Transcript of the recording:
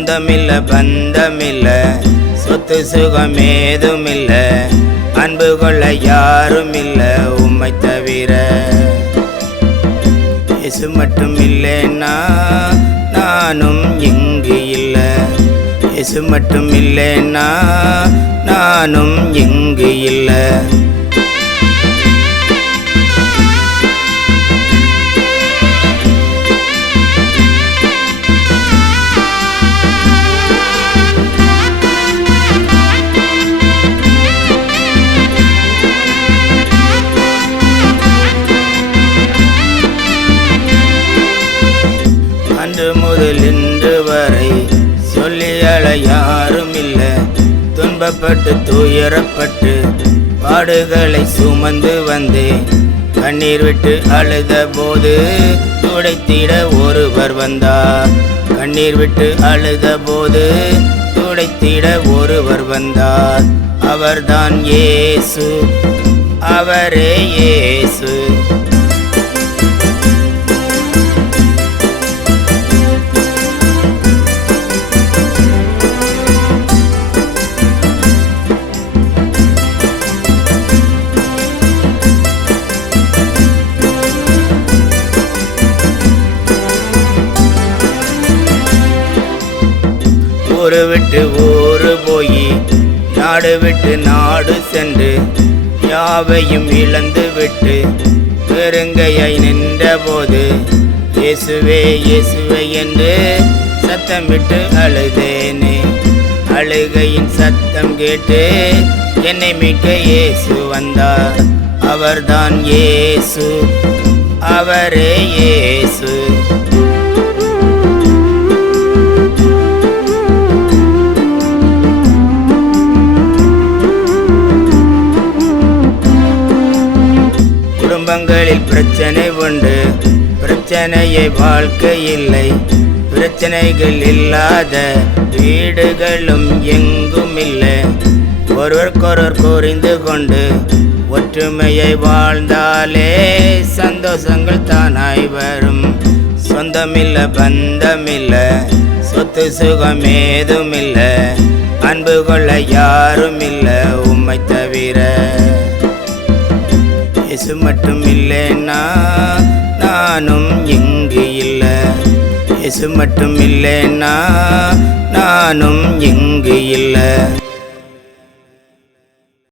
சொந்தமில்ல பந்தமில்ல சொத்து சுகமேதுமில்ல அன்பு கொள்ள யாரும் இல்ல உம்மை தவிர. இயேசு மட்டும் இல்லைன்னா நானும் இங்கு இல்ல. இயேசு மட்டும் இல்லைன்னா நானும் இங்கு இல்ல. அன்று முதல் இன்று வரை சொல்லி அழ யாரும் இல்ல. துன்பப்பட்டு துயரப்பட்டு பாடுகளை சுமந்து வந்தேன். கண்ணீர் விட்டு அழுத போது துடைத்திட ஒருவர் வந்தார். கண்ணீர் விட்டு அழுத போது துடைத்திட ஒருவர் வந்தார். அவர்தான் இயேசு, அவரே இயேசு. ஊரு விட்டு ஊரு போய் நாடு விட்டு நாடு சென்று யாவையும் இழந்து விட்டு பெருங்கையாய் நின்ற போது இயேசுவே இயேசுவே என்று சத்தமிட்டு அழுதேனே. அழுகையின் சத்தம் கேட்டு என்னை மீட்க இயேசு வந்தார். அவர்தான் இயேசு, அவரே இயேசு. குடும்பங்களில் பிரச்சனை உண்டு, பிரச்சனையை வாழ்க்கை இல்லை. பிரச்சனைகள் இல்லாத வீடுகளும் எங்கும் இல்லை. ஒருவருக்கொருவர் புரிந்து கொண்டு ஒற்றுமையை வாழ்ந்தாலே சந்தோஷங்கள் தானாய் வரும். சொந்தமில்ல பந்தமில்ல சொத்து சுகமேதுமில்ல அன்பு கொள்ள யாரும் இல்ல உம்மை தவிர. இயேசு மட்டும் இல்லைன்னா நானும் இங்கு இல்ல. இயேசு மட்டும் இல்லைன்னா நானும் இங்கு இல்ல.